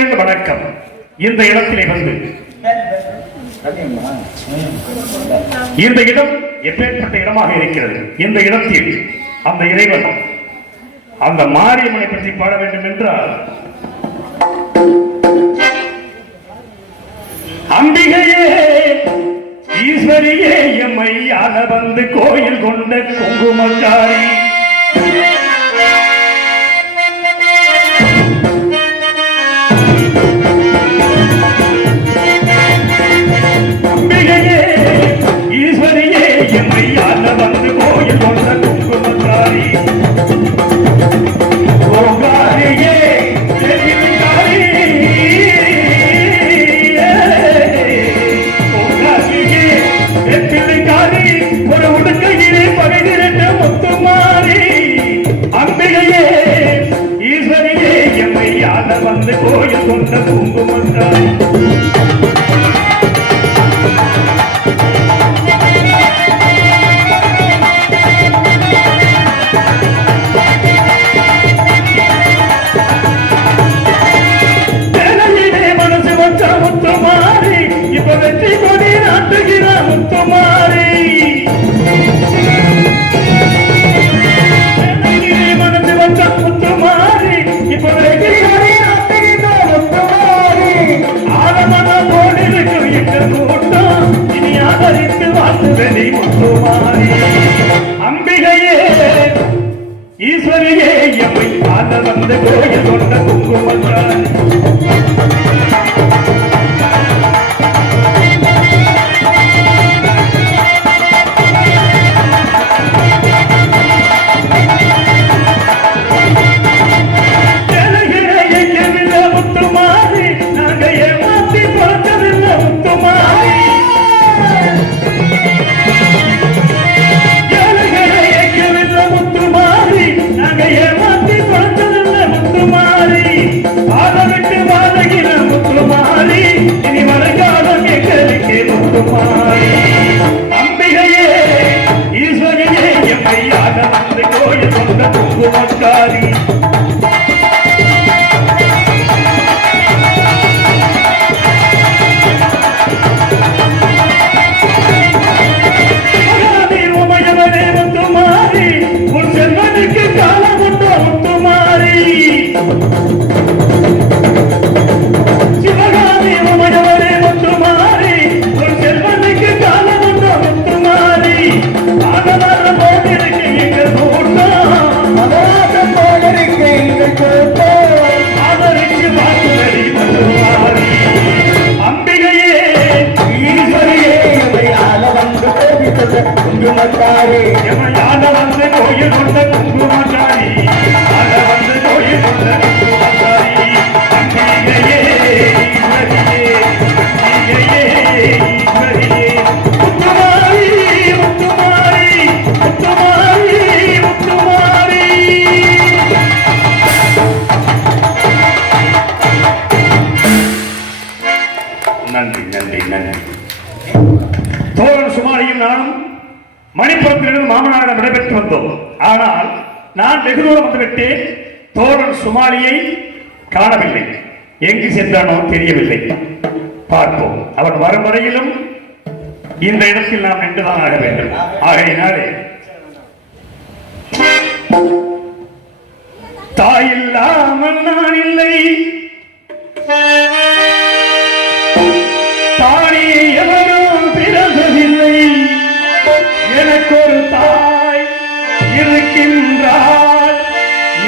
பணிந்த வணக்கம். இந்த இடத்திலே வந்து. இந்த இடம் எப்பேற்பட்ட இடமாக இருக்கிறது? இந்த இடத்தில் அந்த இறைவன் அந்த மாரியம்மனை பற்றி பாட வேண்டும் என்றால் அம்பிகையே ஈஸ்வரியே எம்மை அளவந்து கோயில் கொண்ட குங்குமக்காரி. என் மையால வந்து கோயில் கொண்டு நான் வெகு தூரம் வந்துவிட்டேன் தோழன் சுமாலியை காணவில்லை. எங்கு சென்றானோ தெரியவில்லை. பார்ப்போம். அவன் வரும் வரையிலும் இந்த இடத்தில் நாம் நின்றுதான் ஆக வேண்டும். ஆகையினாலே தாயில்லாமல் நான் இல்லை. எவரும் பிறந்ததில்லை. எனக்கு ஒரு தாய் இருக்கின்றார்.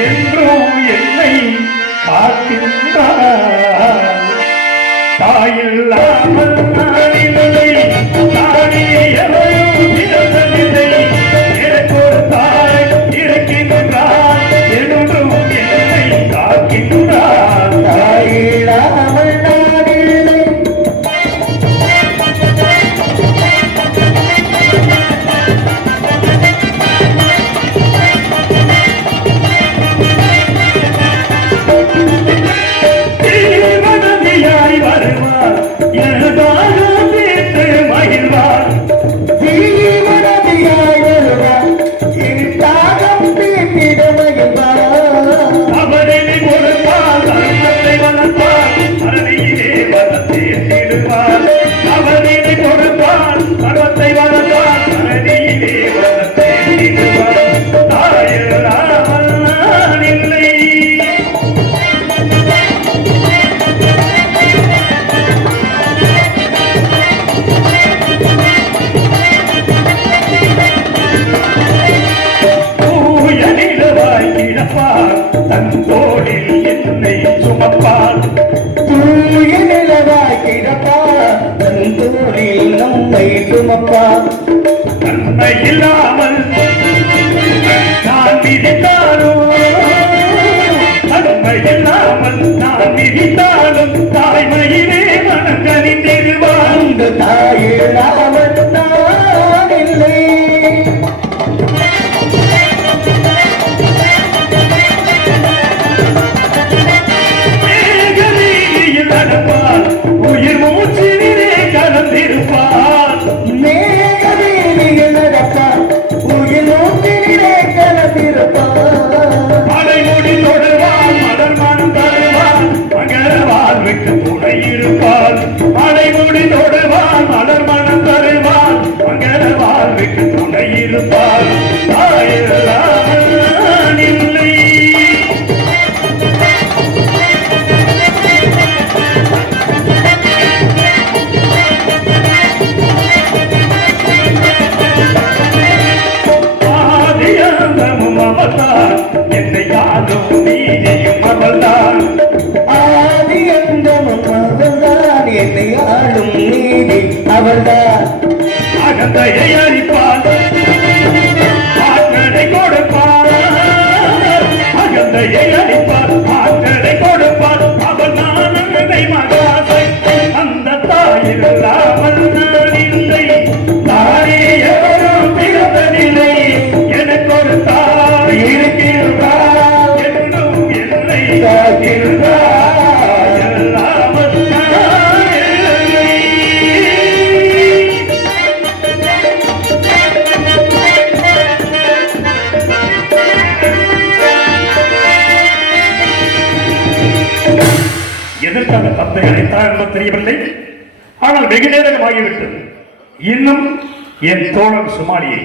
என்றும் என்னை காக்கின்றார் தாயில்லாமல் தானியை வைக்குமப்பா இருப்பார். மழை முடி தொடுவான் மலர் தந்தையை அழிப்பாண்டே என் தோழன் சுமாலியை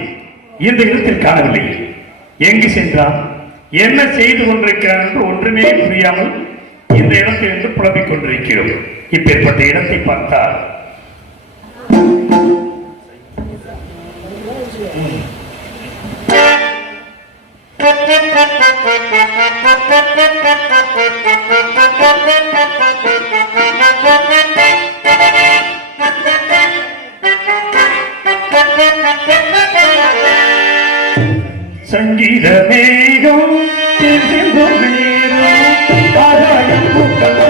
இந்த இடத்தில் காணவில்லை. எங்கு சென்றார் என்ன செய்து கொண்டிருக்கிறார் என்று ஒன்றுமே புரியாமல் இந்த இடத்தில் இருந்து புலம்பிக் கொண்டிருக்கிறோம். இப்பேற்பட்ட இடத்தை பார்த்தால். Thank you. சங்கீத மேகம் பாராயணம்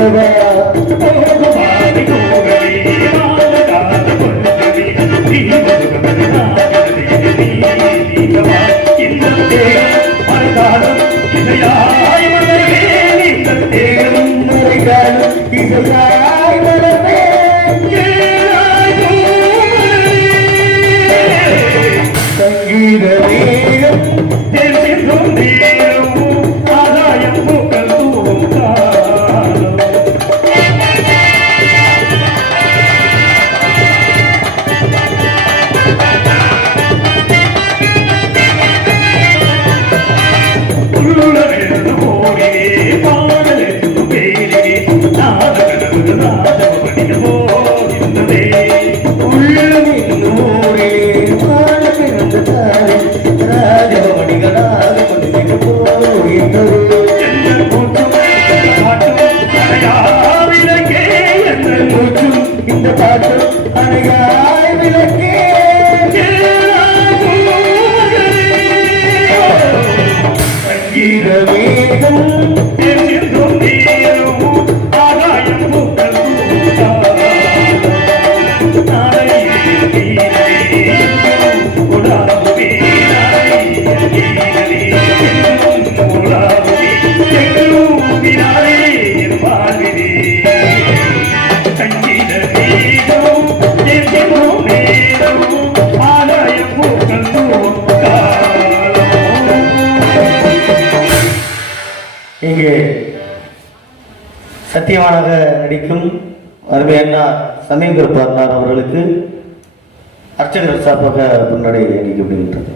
দেবা சத்தியமாக நடிக்கும் அருமை அண்ணா சமீபர் பார்னார் அவர்களுக்கு அர்ச்சகர் சார்பாக முன்னடை அளிக்கப்படுகின்றது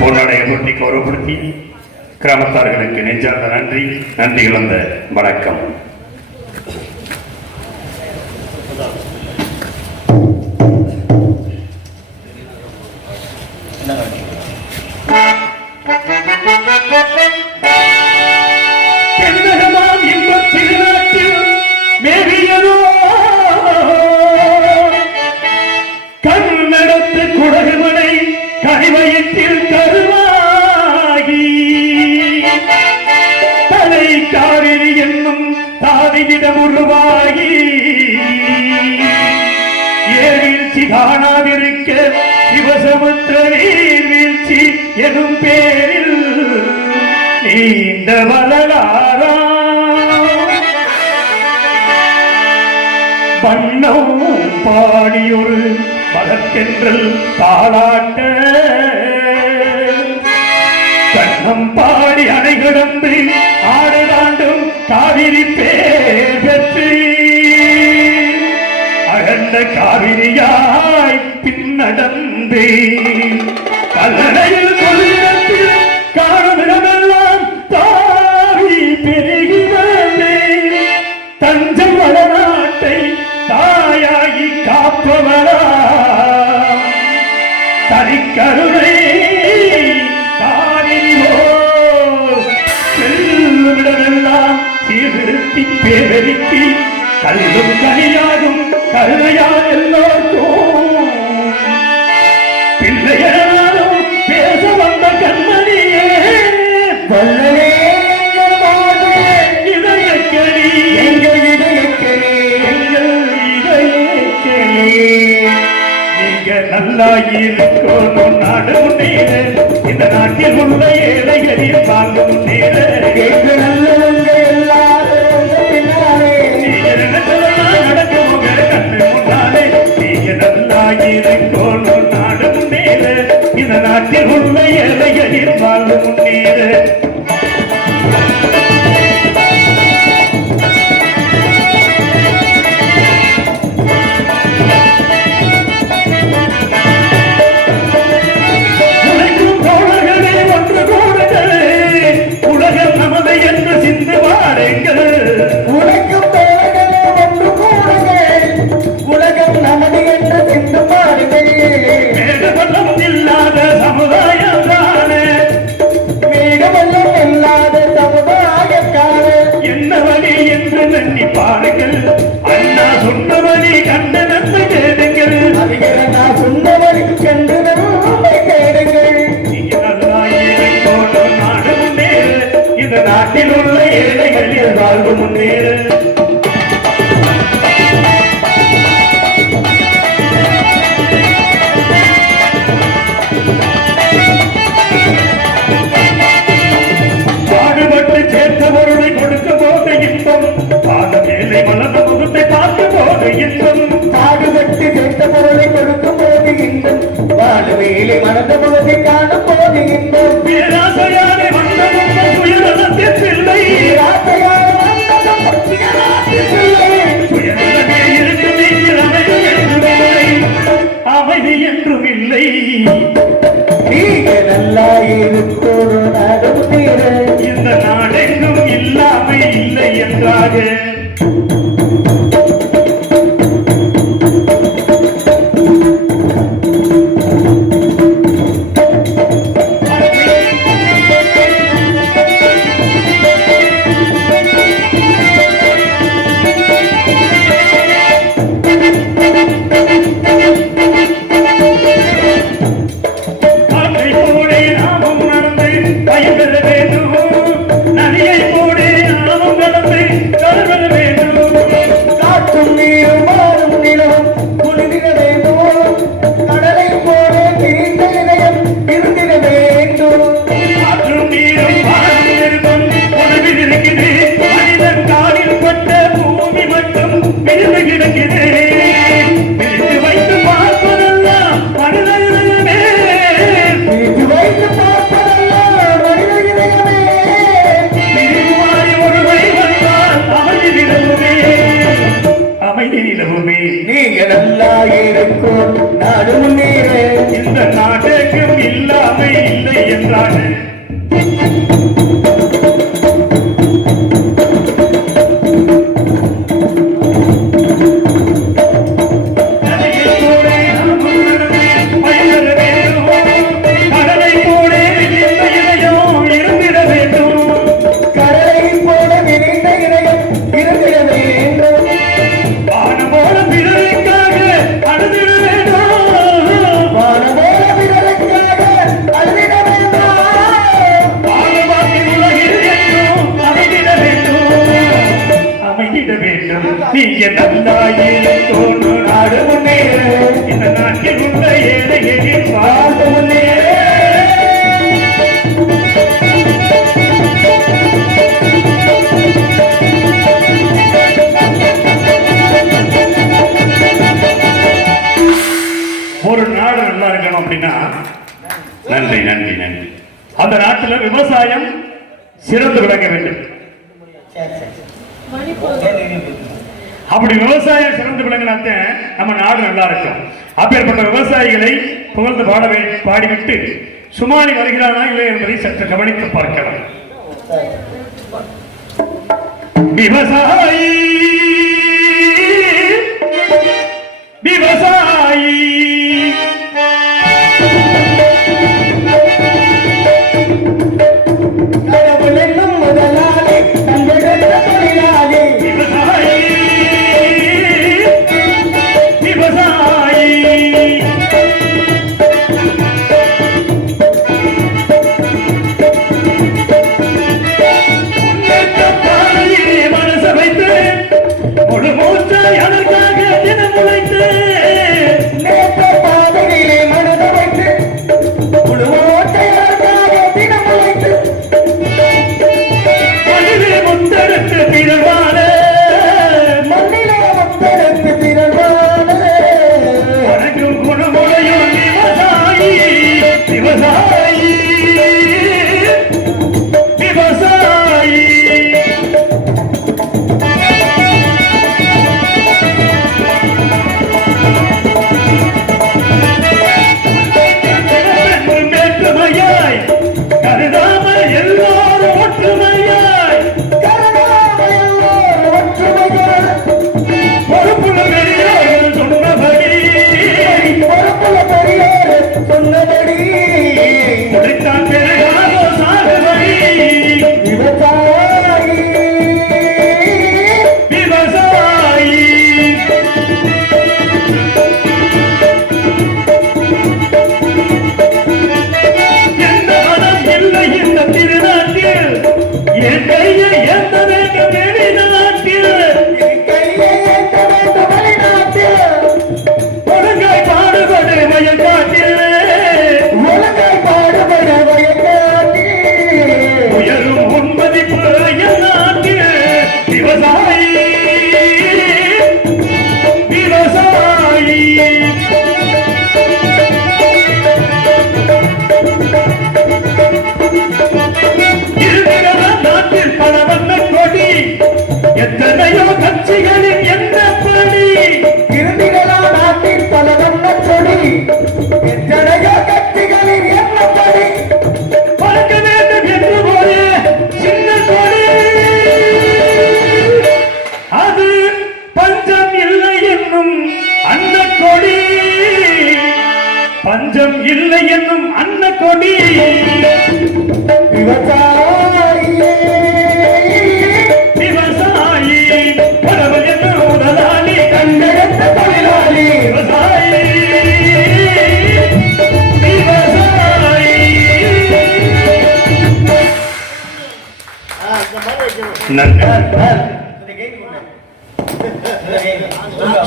பொன்னடைய போட்டி கௌரவப்படுத்தி கிராமத்தார்களுக்கு நெஞ்சார்ந்த நன்றி நன்றி கலந்த வணக்கம். என்றும் பாலாட்ட. கண்ணம் பாடி அணை கிடம்பி ஆடுதாண்டும் காவிரி பேர் பெற்றி அகண்ட காவிரியாய் பின்னடந்து கல்லணையில் கொள்ளி பேரறிக்கி கல்லும் கனியாகும் கருணையால் எல்லோருக்கும். tenemos விவசாயிகளை புகழ்ந்து பாட பாடிவிட்டு சுமாரி வருகிறானா இல்லை என்பதை சற்று கவனித்து பார்க்கலாம். விவசாயி! விவசாயி!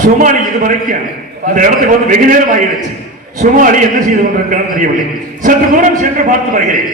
சோமாலி இதுவரைக்கும் அந்த இடத்துக்கு வந்து வெகு நேரம் ஆகிடுச்சு சோமாலி என்ன செய்து கொண்டிருக்கிறான்னு தெரியவில்லை. சற்று தூரம் சென்று பார்த்து வருகிறேன்.